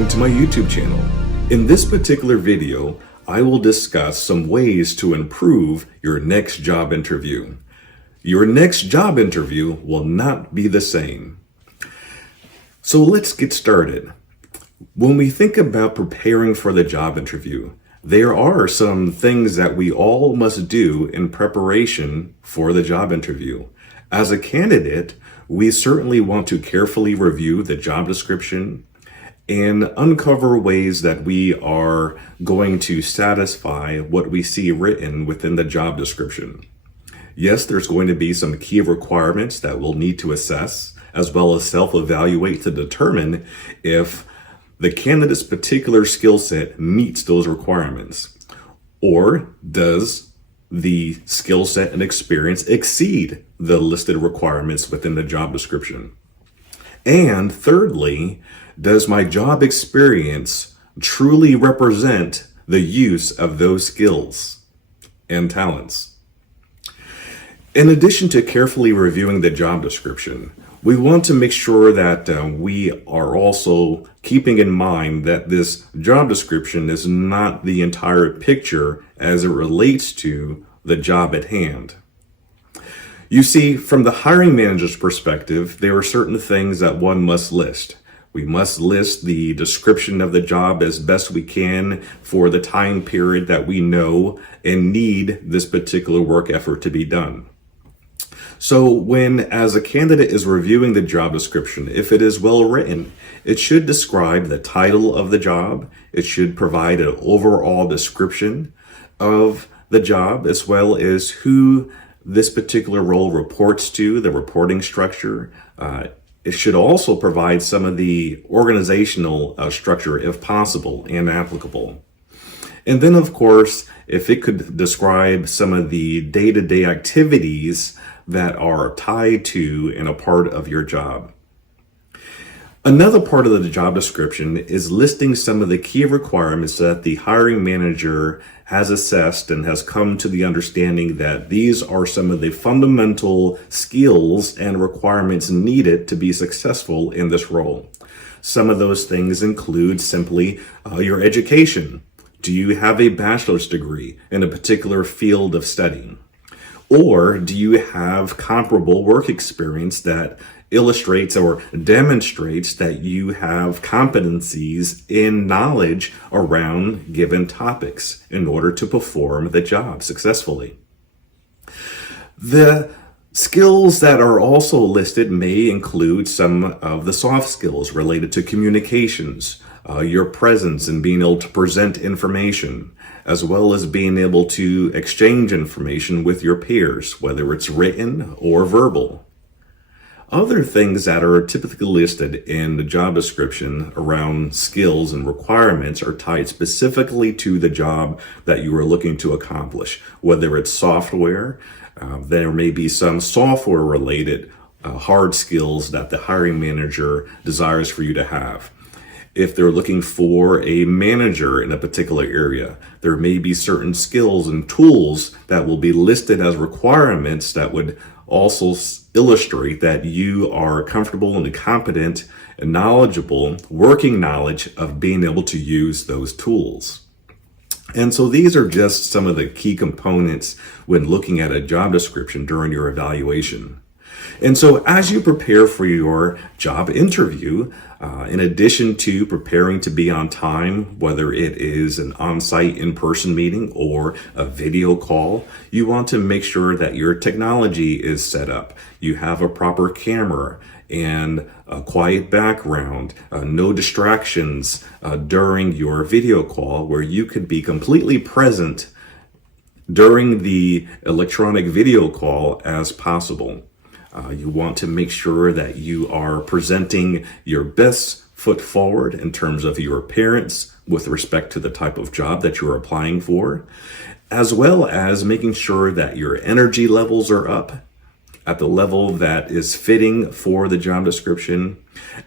welcome to my YouTube channel. In this particular video, I will discuss some ways to improve your next job interview. Your next job interview will not be the same. So let's get started. When we think about preparing for the job interview, there are some things that we all must do in preparation for the job interview. As a candidate, we certainly want to carefully review the job description and uncover ways that we are going to satisfy what we see written within the job description. Yes, there's going to be some key requirements that we'll need to assess, as well as self-evaluate to determine if the candidate's particular skill set meets those requirements, or does the skill set and experience exceed the listed requirements within the job description. And thirdly, does my job experience truly represent the use of those skills and talents? In addition to carefully reviewing the job description, we want to make sure that we are also keeping in mind that this job description is not the entire picture as it relates to the job at hand. You see, from the hiring manager's perspective, there are certain things that one must list. We must list the description of the job as best we can for the time period that we know and need this particular work effort to be done. So when, as a candidate is reviewing the job description, if it is well written, it should describe the title of the job. It should provide an overall description of the job, as well as who this particular role reports to, the reporting structure. It should also provide some of the organizational structure, if possible and applicable. And then, of course, if it could describe some of the day-to-day activities that are tied to and a part of your job. Another part of the job description is listing some of the key requirements that the hiring manager has assessed and has come to the understanding that these are some of the fundamental skills and requirements needed to be successful in this role. Some of those things include simply your education. Do you have a bachelor's degree in a particular field of study? Or do you have comparable work experience that illustrates or demonstrates that you have competencies in knowledge around given topics in order to perform the job successfully? The skills that are also listed may include some of the soft skills related to communications, your presence in being able to present information, as well as being able to exchange information with your peers, whether it's written or verbal. Other things that are typically listed in the job description around skills and requirements are tied specifically to the job that you are looking to accomplish. Whether it's software, there may be some software related hard skills that the hiring manager desires for you to have. If they're looking for a manager in a particular area, there may be certain skills and tools that will be listed as requirements that would also illustrate that you are comfortable and competent and knowledgeable, working knowledge of being able to use those tools. And so these are just some of the key components when looking at a job description during your evaluation. And so as you prepare for your job interview, in addition to preparing to be on time, whether it is an on-site in-person meeting or a video call, you want to make sure that your technology is set up. You have a proper camera and a quiet background, no distractions during your video call, where you could be completely present during the electronic video call as possible. You want to make sure that you are presenting your best foot forward in terms of your appearance with respect to the type of job that you're applying for, as well as making sure that your energy levels are up at the level that is fitting for the job description,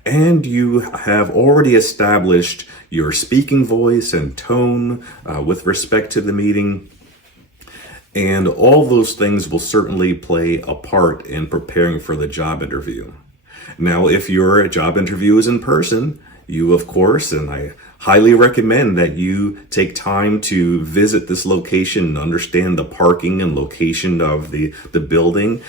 and you have already established your speaking voice and tone with respect to the meeting. And all those things will certainly play a part in preparing for the job interview. Now, if your job interview is in person, You, of course, and I highly recommend that you take time to visit this location and understand the parking and location of the building,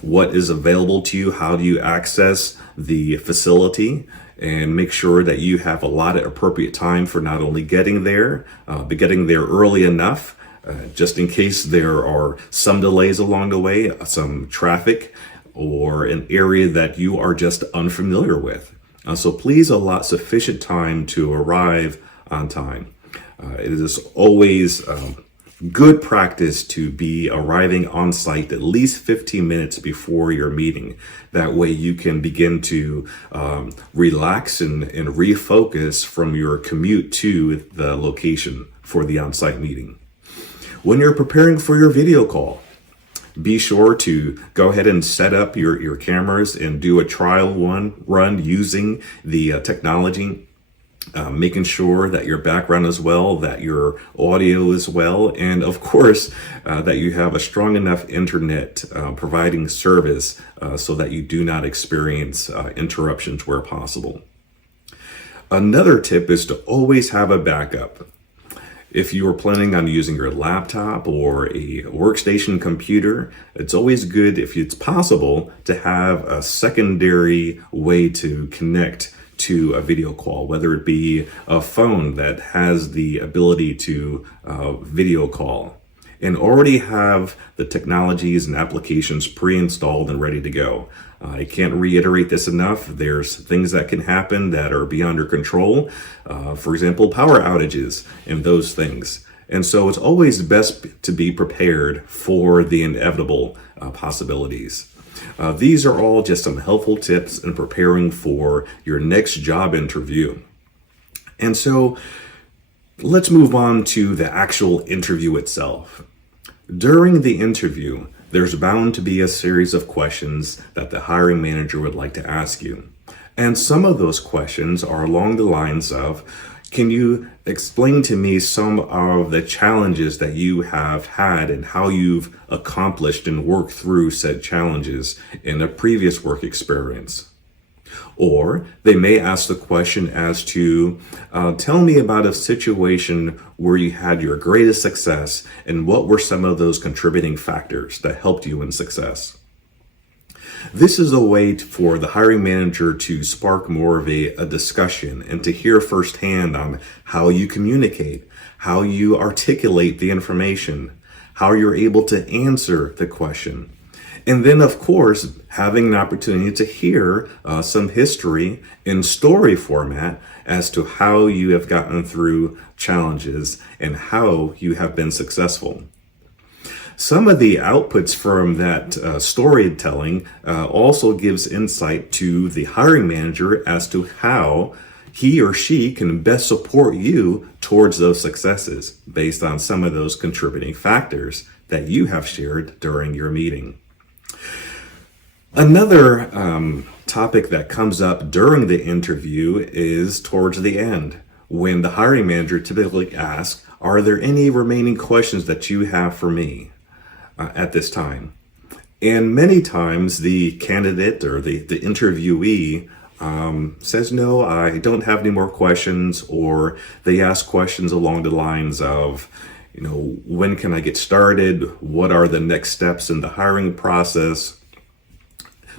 what is available to you, how do you access the facility, and make sure that you have allotted appropriate time for not only getting there, but getting there early enough, just in case there are some delays along the way, some traffic, or an area that you are just unfamiliar with. So please allot sufficient time to arrive on time. It is always good practice to be arriving on site at least 15 minutes before your meeting. That way you can begin to relax and refocus from your commute to the location for the on-site meeting. When you're preparing for your video call, be sure to go ahead and set up your cameras and do a trial run using the technology, making sure that your background is well, that your audio is well, and of course, that you have a strong enough internet providing service so that you do not experience interruptions where possible. Another tip is to always have a backup. If you are planning on using your laptop or a workstation computer, it's always good, if it's possible, to have a secondary way to connect to a video call, whether it be a phone that has the ability to video call, and already have the technologies and applications pre-installed and ready to go. I can't reiterate this enough. There's things that can happen that are beyond your control. For example, power outages and those things. And so it's always best to be prepared for the inevitable possibilities. These are all just some helpful tips in preparing for your next job interview. And so let's move on to the actual interview itself. During the interview, there's bound to be a series of questions that the hiring manager would like to ask you. And some of those questions are along the lines of, can you explain to me some of the challenges that you have had and how you've accomplished and worked through said challenges in a previous work experience? Or they may ask the question as to, tell me about a situation where you had your greatest success and what were some of those contributing factors that helped you in success. This is a way for the hiring manager to spark more of a discussion and to hear firsthand on how you communicate, how you articulate the information, how you're able to answer the question. And then, of course, having an opportunity to hear some history in story format as to how you have gotten through challenges and how you have been successful. Some of the outputs from that storytelling also gives insight to the hiring manager as to how he or she can best support you towards those successes based on some of those contributing factors that you have shared during your meeting. Another topic that comes up during the interview is towards the end, when the hiring manager typically asks, are there any remaining questions that you have for me at this time? And many times the candidate or the interviewee says, no, I don't have any more questions, or they ask questions along the lines of, when can I get started? What are the next steps in the hiring process?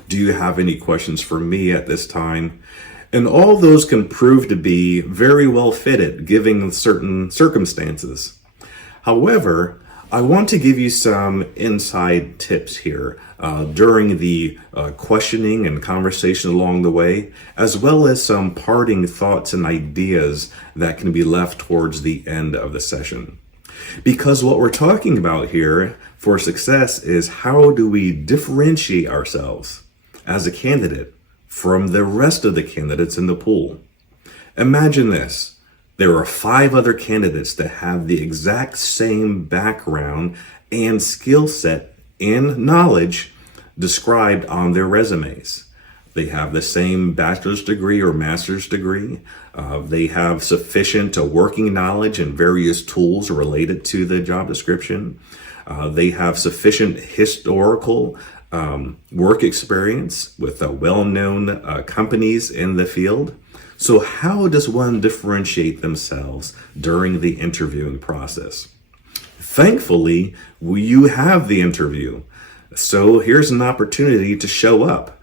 Do you have any questions for me at this time? And all those can prove to be very well fitted given certain circumstances. However, I want to give you some inside tips here during the questioning and conversation along the way, as well as some parting thoughts and ideas that can be left towards the end of the session. Because what we're talking about here for success is, how do we differentiate ourselves as a candidate from the rest of the candidates in the pool? Imagine this. There are 5 other candidates that have the exact same background and skill set and knowledge described on their resumes. They have the same bachelor's degree or master's degree. They have sufficient working knowledge and various tools related to the job description. They have sufficient historical work experience with well-known companies in the field. So how does one differentiate themselves during the interviewing process? Thankfully, you have the interview. So here's an opportunity to show up.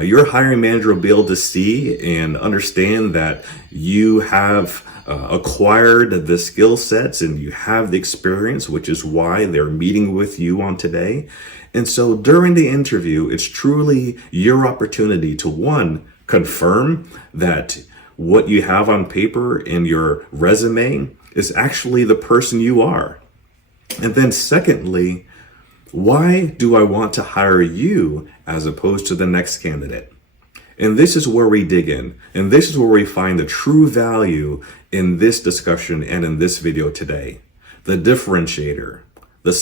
Your hiring manager will be able to see and understand that you have acquired the skill sets and you have the experience, which is why they're meeting with you on today. And so during the interview, it's truly your opportunity to, one, confirm that what you have on paper in your resume is actually the person you are. And then secondly, why do I want to hire you as opposed to the next candidate? And this is where we dig in. And this is where we find the true value in this discussion and in this video today. The differentiator, the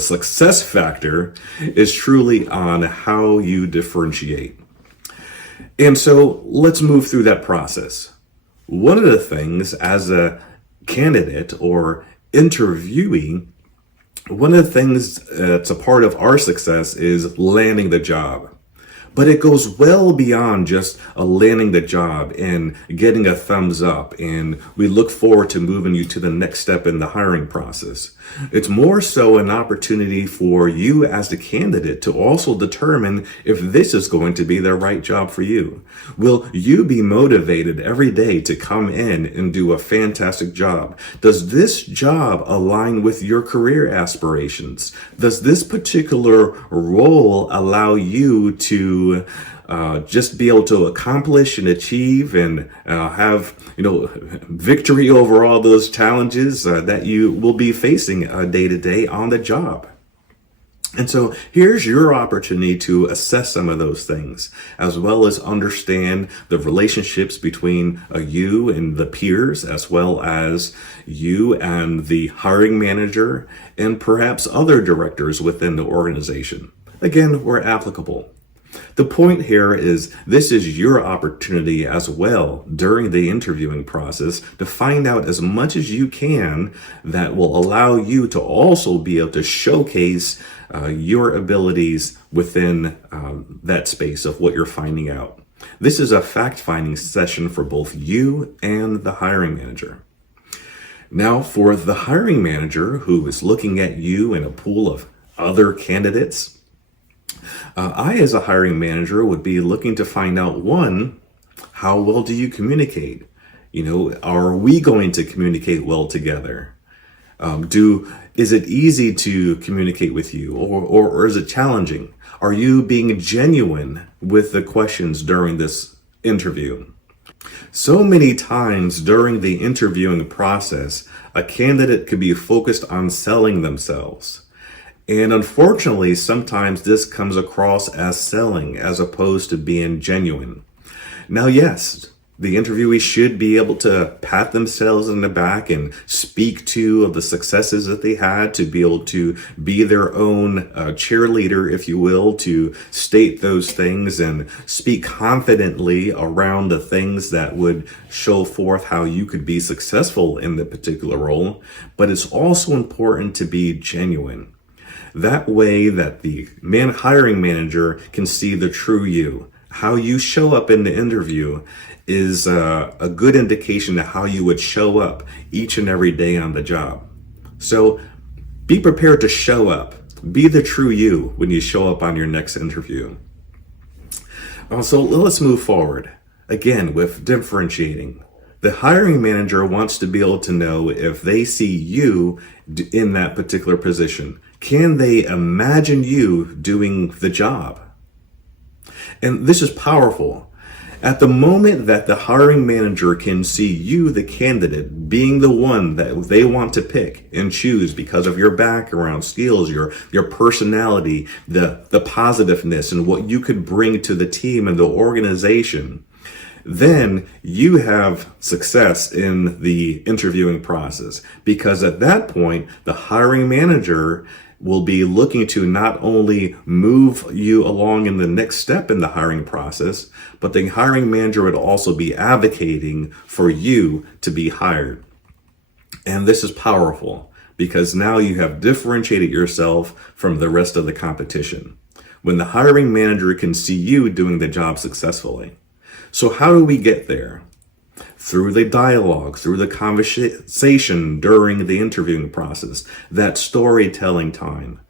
success factor is truly on how you differentiate. And so let's move through that process. One of the things as a candidate or interviewee, one of the things that's a part of our success is landing the job. But it goes well beyond just landing the job and getting a thumbs up, and we look forward to moving you to the next step in the hiring process. It's more so an opportunity for you as the candidate to also determine if this is going to be the right job for you. Will you be motivated every day to come in and do a fantastic job? Does this job align with your career aspirations? Does this particular role allow you to just be able to accomplish and achieve and have victory over all those challenges that you will be facing day to day on the job? And so here's your opportunity to assess some of those things, as well as understand the relationships between you and the peers, as well as you and the hiring manager and perhaps other directors within the organization. Again, where applicable. The point here is this is your opportunity as well during the interviewing process to find out as much as you can that will allow you to also be able to showcase your abilities within that space of what you're finding out. This is a fact-finding session for both you and the hiring manager. Now, for the hiring manager who is looking at you in a pool of other candidates, I, as a hiring manager, would be looking to find out, one, how well do you communicate? Are we going to communicate well together? Is it easy to communicate with you, or is it challenging? Are you being genuine with the questions during this interview? So many times during the interviewing process, a candidate could be focused on selling themselves. And unfortunately, sometimes this comes across as selling as opposed to being genuine. Now, yes, the interviewee should be able to pat themselves in the back and speak to the successes that they had, to be able to be their own cheerleader, if you will, to state those things and speak confidently around the things that would show forth how you could be successful in the particular role. But it's also important to be genuine. That way that the hiring manager can see the true you. How you show up in the interview is a good indication of how you would show up each and every day on the job. So be prepared to show up. Be the true you when you show up on your next interview. So let's move forward. Again, with differentiating. The hiring manager wants to be able to know if they see you in that particular position. Can they imagine you doing the job? And this is powerful. At the moment that the hiring manager can see you, the candidate, being the one that they want to pick and choose because of your background, skills, your personality, the positiveness, and what you could bring to the team and the organization, then you have success in the interviewing process. Because at that point, the hiring manager will be looking to not only move you along in the next step in the hiring process, but the hiring manager would also be advocating for you to be hired. And this is powerful because now you have differentiated yourself from the rest of the competition when the hiring manager can see you doing the job successfully. So how do we get there? Through the dialogue, through the conversation during the interviewing process, that storytelling time.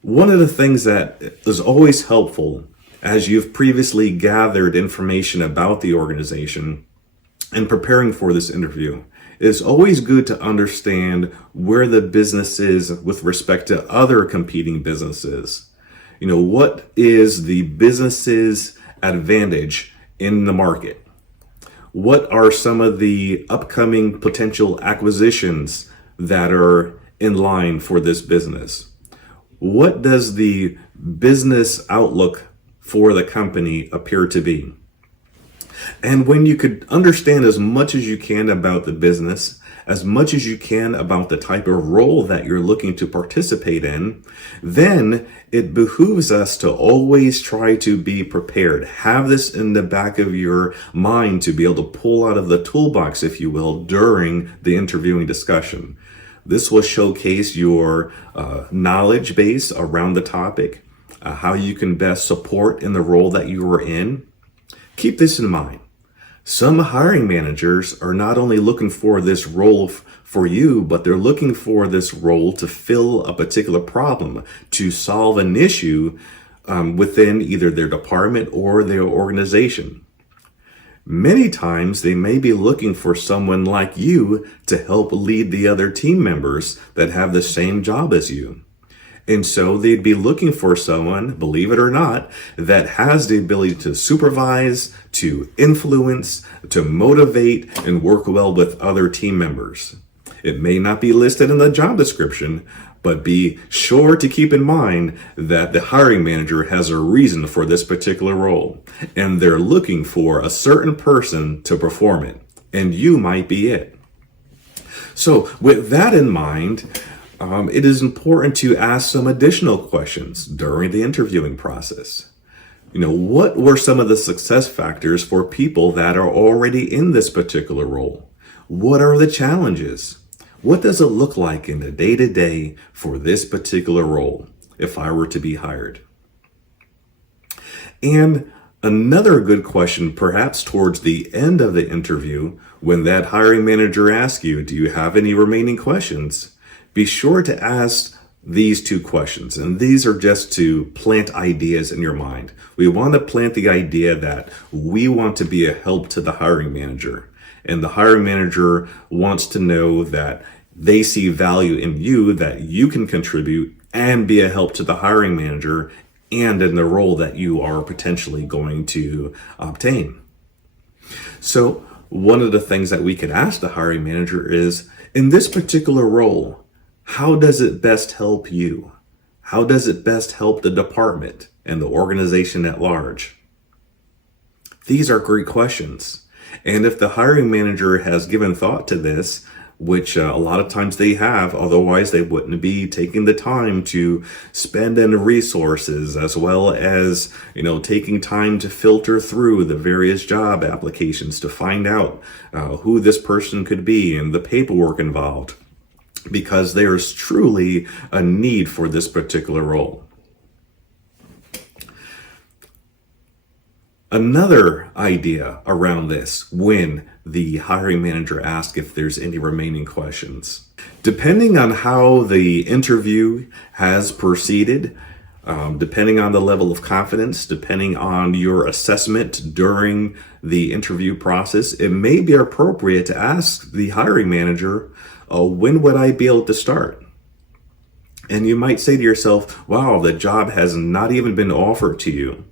One of the things that is always helpful as you've previously gathered information about the organization and preparing for this interview, it's always good to understand where the business is with respect to other competing businesses. What is the business's advantage in the market? What are some of the upcoming potential acquisitions that are in line for this business? What does the business outlook for the company appear to be? And when you could understand as much as you can about the business, as much as you can about the type of role that you're looking to participate in, then it behooves us to always try to be prepared. Have this in the back of your mind to be able to pull out of the toolbox, if you will, during the interviewing discussion. This will showcase your knowledge base around the topic, how you can best support in the role that you are in. Keep this in mind. Some hiring managers are not only looking for this role for you, but they're looking for this role to fill a particular problem, to solve an issue within either their department or their organization. Many times they may be looking for someone like you to help lead the other team members that have the same job as you. And so they'd be looking for someone, believe it or not, that has the ability to supervise, to influence, to motivate, and work well with other team members. It may not be listed in the job description, but be sure to keep in mind that the hiring manager has a reason for this particular role, and they're looking for a certain person to perform it, and you might be it. So with that in mind, it is important to ask some additional questions during the interviewing process. What were some of the success factors for people that are already in this particular role? What are the challenges? What does it look like in the day-to-day for this particular role if I were to be hired? And another good question, perhaps towards the end of the interview, when that hiring manager asks you, do you have any remaining questions? Be sure to ask these two questions, and these are just to plant ideas in your mind. We want to plant the idea that we want to be a help to the hiring manager, and the hiring manager wants to know that they see value in you, that you can contribute and be a help to the hiring manager and in the role that you are potentially going to obtain. So one of the things that we could ask the hiring manager is, in this particular role, how does it best help you? How does it best help the department and the organization at large? These are great questions. And if the hiring manager has given thought to this, which a lot of times they have, otherwise they wouldn't be taking the time to spend in resources, as well as, taking time to filter through the various job applications to find out who this person could be and the paperwork involved, because there's truly a need for this particular role. Another idea around this, when the hiring manager asks if there's any remaining questions. Depending on how the interview has proceeded, depending on the level of confidence, depending on your assessment during the interview process, it may be appropriate to ask the hiring manager, when would I be able to start? And you might say to yourself, wow, the job has not even been offered to you.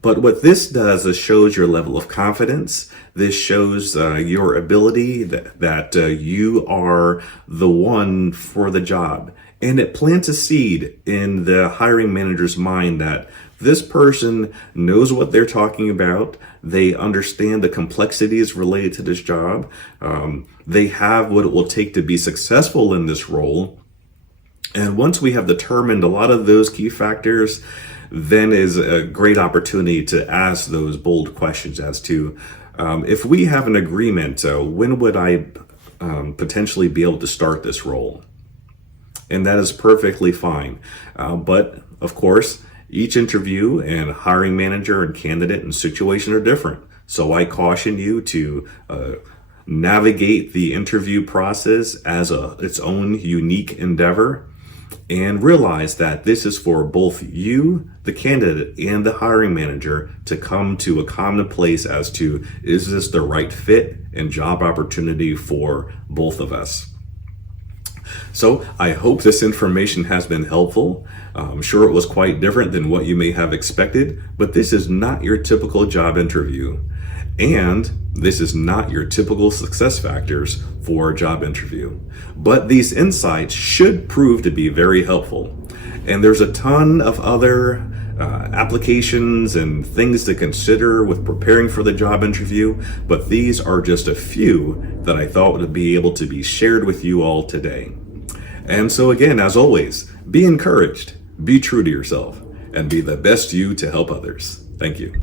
But what this does is shows your level of confidence. This shows your ability that you are the one for the job. And it plants a seed in the hiring manager's mind that this person knows what they're talking about. They understand the complexities related to this job. They have what it will take to be successful in this role. And once we have determined a lot of those key factors, then is a great opportunity to ask those bold questions as to, if we have an agreement, when would I potentially be able to start this role? And that is perfectly fine. But of course, each interview and hiring manager and candidate and situation are different. So I caution you to navigate the interview process as its own unique endeavor, and realize that this is for both you, the candidate, and the hiring manager to come to a common place as to, is this the right fit and job opportunity for both of us? So I hope this information has been helpful. I'm sure it was quite different than what you may have expected, but this is not your typical job interview. And this is not your typical success factors for a job interview. But these insights should prove to be very helpful. And there's a ton of other applications and things to consider with preparing for the job interview, but these are just a few that I thought would be able to be shared with you all today. And so again, as always, be encouraged, be true to yourself, and be the best you to help others. Thank you.